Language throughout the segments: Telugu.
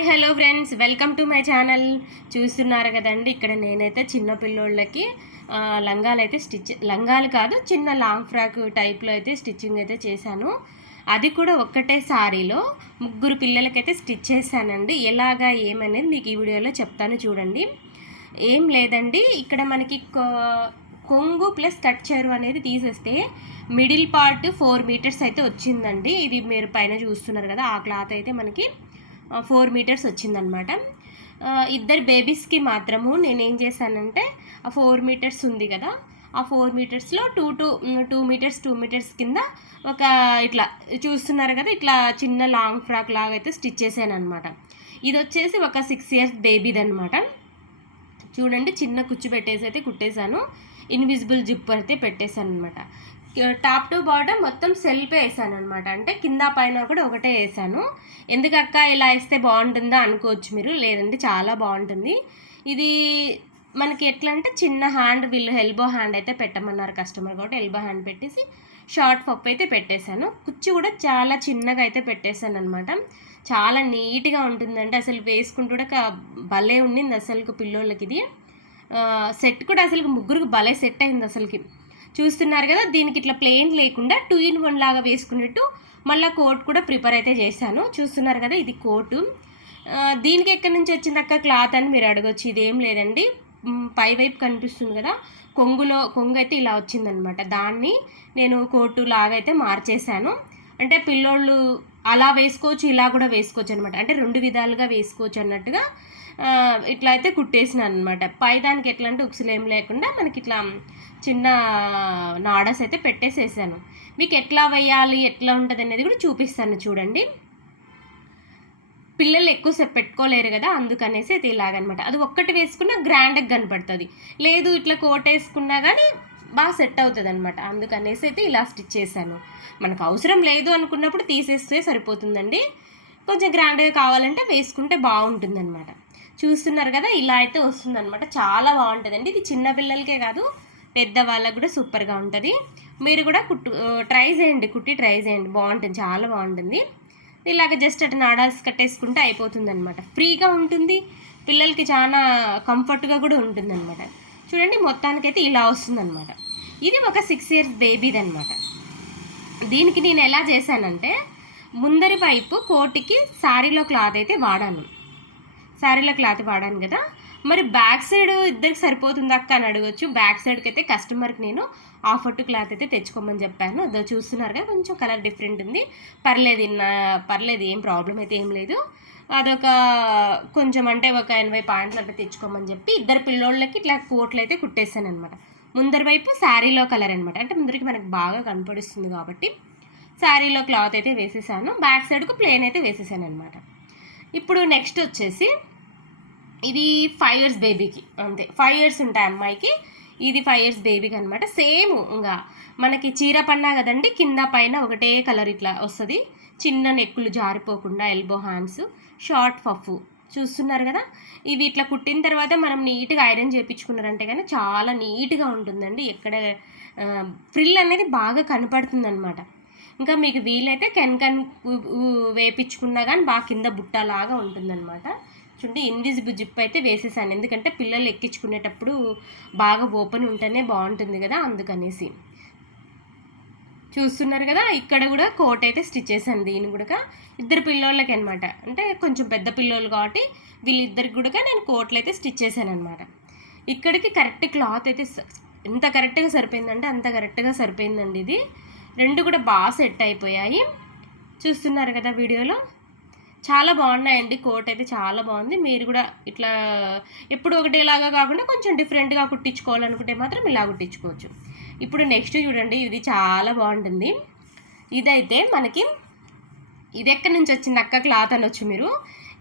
Hi hello friends. Welcome to my channel. చూస్తున్నారు కదండి ఇక్కడ నేనైతే చిన్న పిల్లోళ్ళకి లంగాలు అయితే స్టిచ్ లంగాలు కాదు చిన్న లాంగ్ ఫ్రాక్ టైప్లో అయితే స్టిచ్చింగ్ అయితే చేశాను. అది కూడా ఒక్కటే సారీలో ముగ్గురు పిల్లలకైతే స్టిచ్ చేశానండి. ఎలాగా ఏమనేది మీకు ఈ వీడియోలో చెప్తాను చూడండి. ఏం లేదండి ఇక్కడ మనకి కొ- కొంగు ప్లస్ కట్ చెరువు అనేది తీసేస్తే మిడిల్ పార్ట్ ఫోర్ మీటర్స్ అయితే వచ్చిందండి. ఇది మీరు పైన చూస్తున్నారు కదా ఆ క్లాత్ అయితే మనకి ఫోర్ మీటర్స్ వచ్చిందనమాట. ఇద్దరు బేబీస్కి మాత్రము నేనేం చేశానంటే ఆ ఫోర్ మీటర్స్ ఉంది కదా ఆ four మీటర్స్లో two two two metres two metres కింద ఒక ఇట్లా చూస్తున్నారు కదా ఇట్లా చిన్న లాంగ్ ఫ్రాక్ లాగా అయితే స్టిచ్ చేశాను అనమాట ఇది వచ్చేసి ఒక సిక్స్ ఇయర్స్ బేబీది అనమాట చూడండి చిన్న కుచ్చు పెట్టేసి అయితే కుట్టేశాను. ఇన్విజిబుల్ జిప్ అయితే పెట్టేశాను అనమాట టాప్ టు బాటమ్ మొత్తం సెల్ఫే వేసాను అనమాట అంటే కింద పైన కూడా ఒకటే వేసాను. ఎందుకక్క ఇలా వేస్తే బాగుంటుందా అనుకోవచ్చు మీరు? లేదండి చాలా బాగుంటుంది. ఇది మనకి ఎట్లా అంటే చిన్న హ్యాండ్ వీళ్ళు ఎల్బో హ్యాండ్ అయితే పెట్టమన్నారు కస్టమర్ కాబట్టి ఎల్బో హ్యాండ్ పెట్టేసి షార్ట్ పప్పు అయితే పెట్టేశాను. కుచ్చి కూడా చాలా చిన్నగా అయితే పెట్టేశాను అనమాట చాలా నీట్గా ఉంటుందండి. అసలు వేసుకుంటూ కూడా భలే ఉండింది అసలు పిల్లోళ్ళకి ఇది సెట్ కూడా అసలు ముగ్గురికి భలే సెట్ అయింది అసలుకి. చూస్తున్నారు కదా దీనికి ఇట్లా ప్లెయిన్ లేకుండా టూ ఇన్ వన్ లాగా వేసుకున్నట్టు మళ్ళీ కోట్ కూడా ప్రిపేర్ అయితే చేశాను. చూస్తున్నారు కదా ఇది కోటు దీనికి ఎక్కడి నుంచి వచ్చింది అక్క క్లాత్ అని మీరు అడగొచ్చు. ఇదేం లేదండి. పైవైపు పై వైపు కనిపిస్తుంది కదా కొంగులో కొంగు అయితే ఇలా వచ్చిందనమాట దాన్ని నేను కోటు లాగా అయితే మార్చేశాను. అంటే పిల్లోళ్ళు అలా వేసుకోవచ్చు ఇలా కూడా వేసుకోవచ్చు అనమాట అంటే రెండు విధాలుగా వేసుకోవచ్చు అన్నట్టుగా ఇట్లా అయితే కుట్టేసినాను అనమాట పై దానికి ఎట్లా అంటే ఉక్సులు ఏం లేకుండా మనకి ఇట్లా చిన్న నాడస్ అయితే పెట్టేసేసాను. మీకు ఎట్లా వేయాలి ఎట్లా ఉంటుంది అనేది కూడా చూపిస్తాను చూడండి. పిల్లలు ఎక్కువసేపు పెట్టుకోలేరు కదా అందుకనేసి అయితే ఇలాగనమాట. అది ఒక్కటి వేసుకున్నా గ్రాండ్గా కనపడుతుంది. లేదు ఇట్లా కోట్ వేసుకున్నా కానీ బాగా సెట్ అవుతుంది అనమాట అందుకనేసి అయితే ఇలా స్టిచ్ చేశాను. మనకు అవసరం లేదు అనుకున్నప్పుడు తీసేస్తే సరిపోతుందండి. కొంచెం గ్రాండ్గా కావాలంటే వేసుకుంటే బాగుంటుందన్నమాట చూస్తున్నారు కదా ఇలా అయితే వస్తుందన్నమాట చాలా బాగుంటుందండి. ఇది చిన్న పిల్లలకే కాదు పెద్దవాళ్ళకు కూడా సూపర్గా ఉంటుంది. మీరు కూడా కుట్టు ట్రై చేయండి కుట్టి ట్రై చేయండి. బాగుంటుంది చాలా బాగుంటుంది. ఇలాగ జస్ట్ అటు నాడాల్సి కట్టేసుకుంటే అయిపోతుంది అనమాట ఫ్రీగా ఉంటుంది పిల్లలకి చాలా కంఫర్ట్గా కూడా ఉంటుంది అనమాట చూడండి మొత్తానికైతే ఇలా వస్తుందన్నమాట. ఇది ఒక సిక్స్ ఇయర్స్ బేబీది అనమాట దీనికి నేను ఎలా చేశానంటే ముందరి వైపు కోటికి శారీలో క్లాత్ అయితే వాడాను. శారీలో క్లాత్ వాడాను కదా మరి బ్యాక్ సైడ్ ఇద్దరికి సరిపోతుంది అక్క అని అడగొచ్చు. బ్యాక్ సైడ్కి అయితే కస్టమర్కి నేను ఆఫర్ టు క్లాత్ అయితే తెచ్చుకోమని చెప్పాను. అదో చూస్తున్నారుగా కొంచెం కలర్ డిఫరెంట్ ఉంది. పర్లేదు పర్లేదు ఏం ప్రాబ్లం అయితే ఏం లేదు. అదొక కొంచెం అంటే ఒక ఎనభై పాయింట్లు అంటే తెచ్చుకోమని చెప్పి ఇద్దరు పిల్లోళ్ళకి ఇట్లా కోట్లు అయితే కుట్టేశాను అనమాట ముందరి వైపు శారీలో కలర్ అనమాట అంటే ముందరికి మనకు బాగా కనపడిస్తుంది కాబట్టి శారీలో క్లాత్ అయితే వేసేసాను. బ్యాక్ సైడ్కు ప్లేన్ అయితే వేసేసాను అనమాట ఇప్పుడు నెక్స్ట్ వచ్చేసి ఇది ఫైవ్ ఇయర్స్ బేబీకి అంతే. ఫైవ్ ఇయర్స్ ఉంటాయి అమ్మాయికి. ఇది ఫైవ్ ఇయర్స్ బేబీకి అనమాట సేమ్ ఇంకా మనకి చీర పన్నా కదండి కింద పైన ఒకటే కలర్ ఇట్లా వస్తుంది. చిన్న నెక్కులు జారిపోకుండా ఎల్బో హ్యాండ్స్ షార్ట్ పఫ్ చూస్తున్నారు కదా? ఇవి ఇట్లా కుట్టిన తర్వాత మనం నీట్గా ఐరన్ చేయించుకున్నారంటే కానీ చాలా నీట్గా ఉంటుందండి. ఎక్కడ ఫ్రిల్ అనేది బాగా కనపడుతుంది అనమాట ఇంకా మీకు వీలైతే కెన్కన్ వేపించుకున్నా కానీ బాగా కింద బుట్టలాగా ఉంటుందన్నమాట. చూడండి ఇన్విజిబుల్ జిప్ అయితే వేసేసాను. ఎందుకంటే పిల్లలు ఎక్కించుకునేటప్పుడు బాగా ఓపెన్ ఉంటేనే బాగుంటుంది కదా అందుకనేసి. చూస్తున్నారు కదా ఇక్కడ కూడా కోట్ అయితే స్టిచ్ చేశాను దీని కూడా ఇద్దరు పిల్లోళ్ళకి అనమాట అంటే కొంచెం పెద్ద పిల్లోళ్ళు కాబట్టి వీళ్ళిద్దరికి కూడా నేను కోట్లు అయితే స్టిచ్ చేశాను అనమాట ఇక్కడికి కరెక్ట్ క్లాత్ అయితే స- ఎంత కరెక్ట్గా సరిపోయిందంటే అంత కరెక్ట్గా సరిపోయిందండి ఇది. రెండు కూడా బాగా సెట్ అయిపోయాయి. చూస్తున్నారు కదా వీడియోలో? చాలా బాగున్నాయండి. కోట్ అయితే చాలా బాగుంది. మీరు కూడా ఇట్లా ఎప్పుడు ఒకటేలాగా కాకుండా కొంచెం డిఫరెంట్గా కుట్టించుకోవాలనుకుంటే మాత్రం ఇలా కుట్టించుకోవచ్చు. ఇప్పుడు నెక్స్ట్ చూడండి. ఇది చాలా బాగుంటుంది. ఇదైతే మనకి ఇది ఎక్కడి నుంచి వచ్చింది? అక్క క్లాత్ అనొచ్చు మీరు.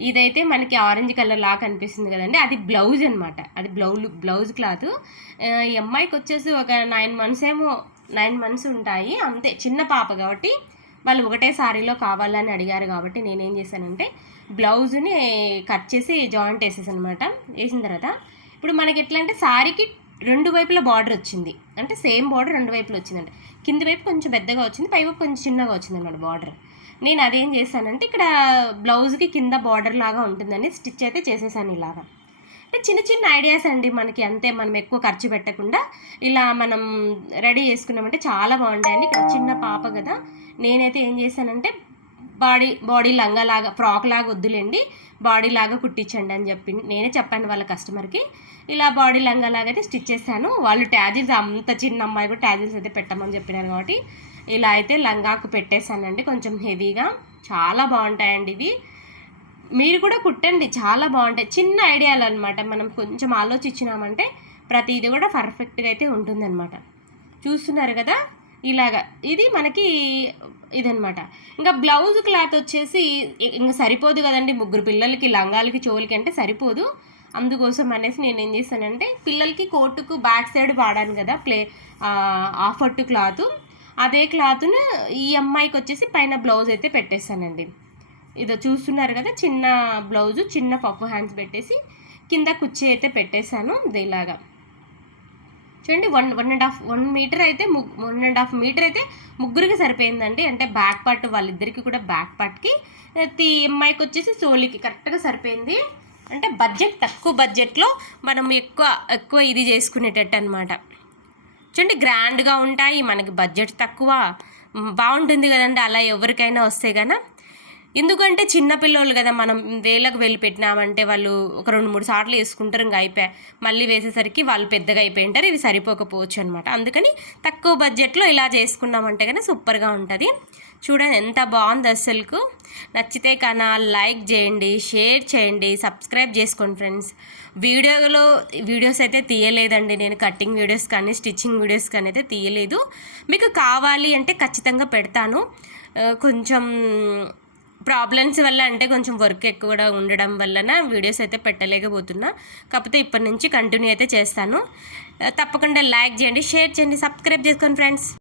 ఇదైతే మనకి ఆరెంజ్ కలర్ లాగా కనిపిస్తుంది కదండి. అది బ్లౌజ్ అనమాట అది బ్లౌజ్ బ్లౌజ్ క్లాత్ ఈ అమ్మాయికి వచ్చేసి ఒక నైన్ మంత్స్ ఏమో నైన్ మంత్స్ ఉంటాయి. అంతే. చిన్న పాప కాబట్టి వాళ్ళు ఒకటే సారీలో కావాలని అడిగారు కాబట్టి నేనేం చేశానంటే బ్లౌజ్ని కట్ చేసి జాయింట్ వేసేసాను అనమాట వేసిన తర్వాత ఇప్పుడు మనకి ఎట్లా అంటే సారీకి రెండు వైపుల బార్డర్ వచ్చింది. అంటే సేమ్ బార్డర్ రెండు వైపులు వచ్చిందంట. కింది వైపు కొంచెం పెద్దగా వచ్చింది పై వైపు కొంచెం చిన్నగా వచ్చింది అనమాట బార్డర్. నేను అదేం చేశానంటే ఇక్కడ బ్లౌజ్కి కింద బార్డర్ లాగా ఉంటుందని స్టిచ్ అయితే చేసేసాను ఇలాగా. అంటే చిన్న చిన్న ఐడియాస్ అండి మనకి అంతే మనం ఎక్కువ ఖర్చు పెట్టకుండా. ఇలా మనం రెడీ చేసుకున్నామంటే చాలా బాగుంటాయండి. ఇక్కడ చిన్న పాప కదా నేనైతే ఏం చేశానంటే బాడీ బాడీ లంగా లాగా ఫ్రాక్ లాగా వద్దులేండి బాడీ లాగా కుట్టించండి అని చెప్పి నేనే చెప్పాను వాళ్ళ కస్టమర్కి. ఇలా బాడీ లంగా లాగా అయితే స్టిచ్ చేశాను. వాళ్ళు ట్యాజిల్స్ అంత చిన్న అమ్మాయి కూడా ట్యాజిల్స్ అయితే పెట్టమని చెప్పినారు కాబట్టి ఇలా అయితే లంగాకు పెట్టేశానండి. కొంచెం హెవీగా. చాలా బాగుంటాయండి ఇవి. మీరు కూడా కుట్టండి చాలా బాగుంటాయి. చిన్న ఐడియాలు అనమాట మనం కొంచెం ఆలోచించినామంటే ప్రతిది కూడా పర్ఫెక్ట్గా అయితే ఉంటుందన్నమాట. చూస్తున్నారు కదా? ఇలాగా. ఇది మనకి ఇదనమాట ఇంకా బ్లౌజ్ క్లాత్ వచ్చేసి ఇంకా సరిపోదు కదండి. ముగ్గురు పిల్లలకి లంగాలకి చోలికి అంటే సరిపోదు. అందుకోసం అనేసి నేను ఏం చేశానంటే పిల్లలకి కోటుకు బ్యాక్ సైడ్ వాడాను కదా ప్లే ఆఫర్టు క్లాత్ అదే క్లాత్ను ఈ అమ్మాయికి వచ్చేసి పైన బ్లౌజ్ అయితే పెట్టేశానండి ఇదో చూస్తున్నారు కదా చిన్న బ్లౌజు చిన్న పప్పు హ్యాండ్స్ పెట్టేసి కింద కుర్చీ అయితే పెట్టేశాను ఇలాగా. చూడండి one one and half one metre అయితే ముగ్గు వన్ అండ్ హాఫ్ మీటర్ అయితే ముగ్గురికి సరిపోయిందండి. అంటే బ్యాక్ పార్ట్ వాళ్ళిద్దరికి కూడా బ్యాక్ పార్ట్కి ఈ అమ్మాయికి వచ్చేసి సోలికి కరెక్ట్గా సరిపోయింది. అంటే బడ్జెట్ తక్కువ బడ్జెట్లో మనం ఎక్కువ ఎక్కువ ఇది చేసుకునేటట్టు అనమాట చూడండి గ్రాండ్గా ఉంటాయి మనకి బడ్జెట్ తక్కువ. బాగుంటుంది కదండి అలా ఎవరికైనా వస్తే కనుక ఎందుకంటే చిన్నపిల్లోళ్ళు కదా మనం వేలకు వెళ్ళి పెట్టినామంటే వాళ్ళు ఒక రెండు మూడు సార్లు వేసుకుంటారు ఇంకా అయిపోయా. మళ్ళీ వేసేసరికి వాళ్ళు పెద్దగా అయిపోయి ఉంటారు ఇవి సరిపోకపోవచ్చు అనమాట అందుకని తక్కువ బడ్జెట్లో ఇలా చేసుకున్నామంటే కానీ సూపర్గా ఉంటుంది. చూడండి ఎంత బాగుంది అసలుకు నచ్చితే కన్నా లైక్ చేయండి షేర్ చేయండి సబ్స్క్రైబ్ చేసుకోండి ఫ్రెండ్స్. వీడియోలో వీడియోస్ అయితే తీయలేదండి నేను కటింగ్ వీడియోస్ కానీ స్టిచ్చింగ్ వీడియోస్ కానీ అయితే తీయలేదు. మీకు కావాలి అంటే ఖచ్చితంగా పెడతాను. కొంచెం ప్రాబ్లమ్స్ వల్ల అంటే కొంచెం వర్క్ ఎక్కువ ఉండడం వలన వీడియోస్ అయితే పెట్టలేకపోతున్నా. కాకపోతే ఇప్పటి నుంచి కంటిన్యూ అయితే చేస్తాను. తప్పకుండా లైక్ చేయండి షేర్ చేయండి సబ్స్క్రైబ్ చేసుకోండి ఫ్రెండ్స్